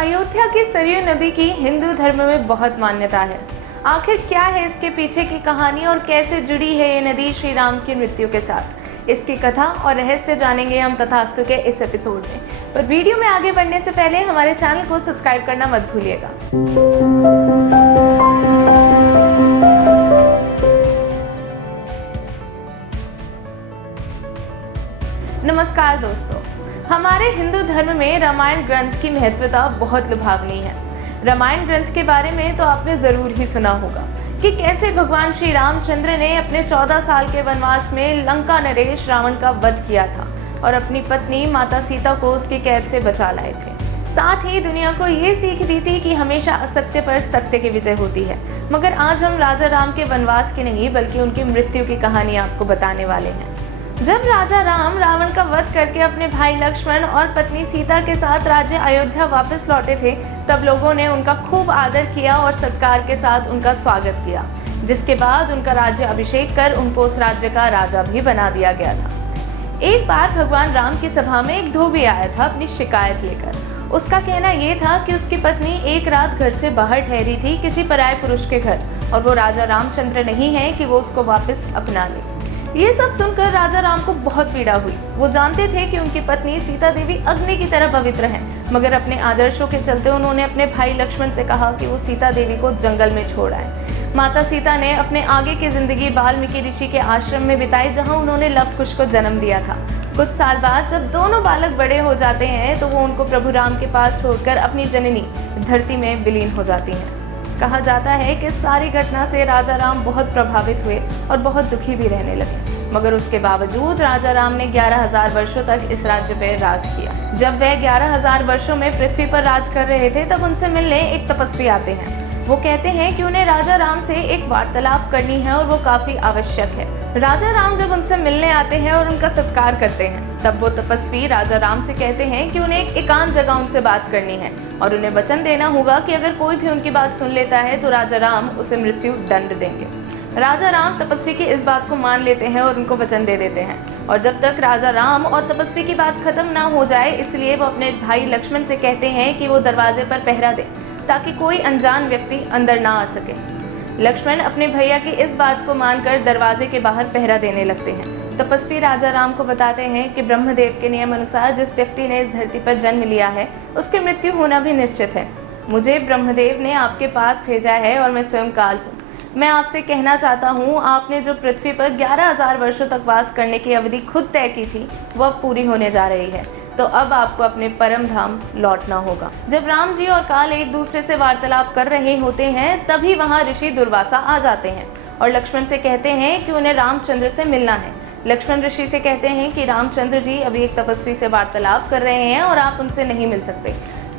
अयोध्या की सरयू नदी की हिंदू धर्म में बहुत मान्यता है। आखिर क्या है इसके पीछे की कहानी और कैसे जुड़ी है ये नदी श्री राम की मृत्यु के साथ, इसकी कथा और रहस्य जानेंगे हम तथास्तु के इस एपिसोड में। पर वीडियो में आगे बढ़ने से पहले हमारे चैनल को सब्सक्राइब करना मत भूलिएगा। नमस्कार दोस्तों, हमारे हिंदू धर्म में रामायण ग्रंथ की महत्वता बहुत लुभावनी है। रामायण ग्रंथ के बारे में तो आपने जरूर ही सुना होगा कि कैसे भगवान श्री रामचंद्र ने अपने 14 साल के वनवास में लंका नरेश रावण का वध किया था और अपनी पत्नी माता सीता को उसकी कैद से बचा लाए थे। साथ ही दुनिया को ये सीख दी थी कि हमेशा असत्य पर सत्य की विजय होती है। मगर आज हम राजा राम के वनवास की नहीं बल्कि उनकी मृत्यु की कहानी आपको बताने वाले हैं। जब राजा राम रावण का वध करके अपने भाई लक्ष्मण और पत्नी सीता के साथ राज्य अयोध्या वापस लौटे थे, तब लोगों ने उनका खूब आदर किया और सत्कार के साथ उनका स्वागत किया, जिसके बाद उनका राज्य अभिषेक कर उनको उस राज्य का राजा भी बना दिया गया था। एक बार भगवान राम की सभा में एक धोबी आया था अपनी शिकायत लेकर। उसका कहना ये था कि उसकी पत्नी एक रात घर से बाहर ठहरी थी किसी पराये पुरुष के घर, और वो राजा रामचंद्र नहीं है कि वो उसको वापस अपना ले। ये सब सुनकर राजा राम को बहुत पीड़ा हुई। वो जानते थे कि उनकी पत्नी सीता देवी अग्नि की तरह पवित्र है, मगर अपने आदर्शों के चलते उन्होंने अपने भाई लक्ष्मण से कहा कि वो सीता देवी को जंगल में छोड़ आए। माता सीता ने अपने आगे की जिंदगी वाल्मीकि ऋषि के आश्रम में बिताई, जहाँ उन्होंने लव कुश को जन्म दिया था। कुछ साल बाद जब दोनों बालक बड़े हो जाते हैं तो वो उनको प्रभु राम के पास छोड़कर अपनी जननी धरती में विलीन हो जाती हैं। कहा जाता है कि सारी घटना से राजा राम बहुत प्रभावित हुए और बहुत दुखी भी रहने लगे, मगर उसके बावजूद राजा राम ने 11,000 वर्षों तक इस राज्य पर राज किया। जब वह 11,000 वर्षों में पृथ्वी पर राज कर रहे थे, तब उनसे मिलने एक तपस्वी आते हैं। वो कहते हैं कि उन्हें राजा राम से एक वार्तालाप करनी है और वो काफी आवश्यक है। राजा राम जब उनसे मिलने आते हैं और उनका सत्कार करते हैं, तब वो तपस्वी राजा राम से कहते हैं कि उन्हें एक एकांत जगह उनसे बात करनी है और उन्हें वचन देना होगा कि अगर कोई भी उनकी बात सुन लेता है तो राजा राम उसे मृत्यु दंड देंगे। राजा राम तपस्वी की इस बात को मान लेते हैं और उनको वचन दे देते हैं, और जब तक राजा राम और तपस्वी की बात खत्म ना हो जाए, इसलिए वो अपने भाई लक्ष्मण से कहते हैं कि वो दरवाजे पर पहरा दे ताकि कोई अनजान व्यक्ति अंदर ना आ सके। लक्ष्मण अपने भैया की इस बात को मानकर दरवाजे के बाहर पहरा देने लगते हैं। तपस्वी राजा राम को बताते हैं कि ब्रह्मदेव के नियम अनुसार जिस व्यक्ति ने इस धरती पर जन्म लिया है उसकी मृत्यु होना भी निश्चित है। मुझे ब्रह्मदेव ने आपके पास भेजा है और मैं स्वयं काल हूँ। मैं आपसे कहना चाहता हूँ, आपने जो पृथ्वी पर 11,000 वर्षों तक वास करने की अवधि खुद तय की थी, वह अब पूरी होने जा रही है। तो अब आपको अपने परम धाम लौटना होगा। जब राम जी और काल एक दूसरे से वार्तालाप कर रहे होते हैं, तभी वहाँ ऋषि दुर्वासा आ जाते हैं और लक्ष्मण से कहते हैं कि उन्हें रामचंद्र से मिलना है। लक्ष्मण ऋषि से कहते हैं कि रामचंद्र जी अभी एक तपस्वी से वार्तालाप कर रहे हैं और आप उनसे नहीं मिल सकते।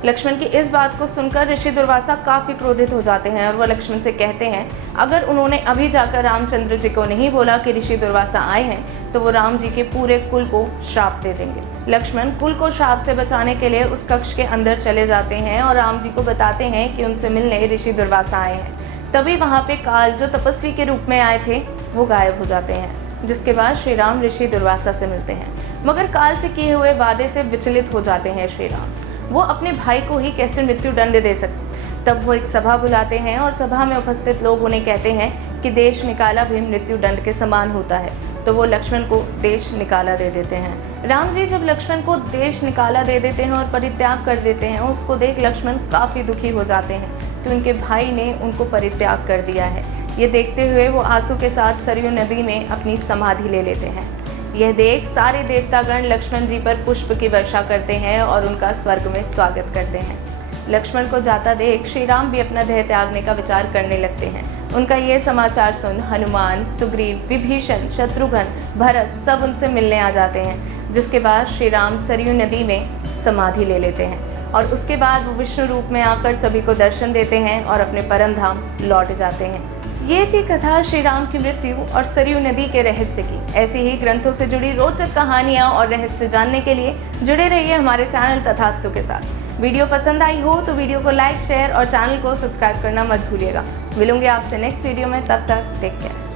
लक्ष्मण की इस बात को सुनकर ऋषि दुर्वासा काफ़ी क्रोधित हो जाते हैं और वो लक्ष्मण से कहते हैं अगर उन्होंने अभी जाकर रामचंद्र जी को नहीं बोला कि ऋषि दुर्वासा आए हैं तो वो राम जी के पूरे कुल को श्राप दे देंगे। लक्ष्मण कुल को श्राप से बचाने के लिए उस कक्ष के अंदर चले जाते हैं और राम जी को बताते हैं कि उनसे मिलने ऋषि दुर्वासा आए हैं। तभी वहाँ पे काल, जो तपस्वी के रूप में आए थे, वो गायब हो जाते हैं, जिसके बाद श्री राम ऋषि दुर्वासा से मिलते हैं। मगर काल से किए हुए वादे से विचलित हो जाते हैं श्री राम। वो अपने भाई को ही कैसे मृत्यु दंड दे सकते। तब वो एक सभा बुलाते हैं और सभा में उपस्थित लोग उन्हें कहते हैं कि देश निकाला भी मृत्यु दंड के समान होता है। तो वो लक्ष्मण को देश निकाला दे देते हैं। राम जी जब लक्ष्मण को देश निकाला दे देते हैं और परित्याग कर देते हैं, उसको देख लक्ष्मण काफ़ी दुखी हो जाते हैं कि उनके भाई ने उनको परित्याग कर दिया है। ये देखते हुए वो आंसू के साथ सरयू नदी में अपनी समाधि ले लेते हैं। यह देख सारे देवतागण लक्ष्मण जी पर पुष्प की वर्षा करते हैं और उनका स्वर्ग में स्वागत करते हैं। लक्ष्मण को जाता देख श्री राम भी अपना देह त्यागने का विचार करने लगते हैं। उनका ये समाचार सुन हनुमान, सुग्रीव, विभीषण, शत्रुघ्न, भरत सब उनसे मिलने आ जाते हैं, जिसके बाद श्री राम सरयू नदी में समाधि ले लेते हैं और उसके बाद वो विष्णु रूप में आकर सभी को दर्शन देते हैं और अपने परम धाम लौट जाते हैं। ये थी कथा श्री राम की मृत्यु और सरयू नदी के रहस्य की। ऐसे ही ग्रंथों से जुड़ी रोचक कहानियाँ और रहस्य जानने के लिए जुड़े रहिए हमारे चैनल तथास्तु के साथ। वीडियो पसंद आई हो तो वीडियो को लाइक, शेयर और चैनल को सब्सक्राइब करना मत भूलिएगा। मिलूंगी आपसे नेक्स्ट वीडियो में, तब तक टेक केयर।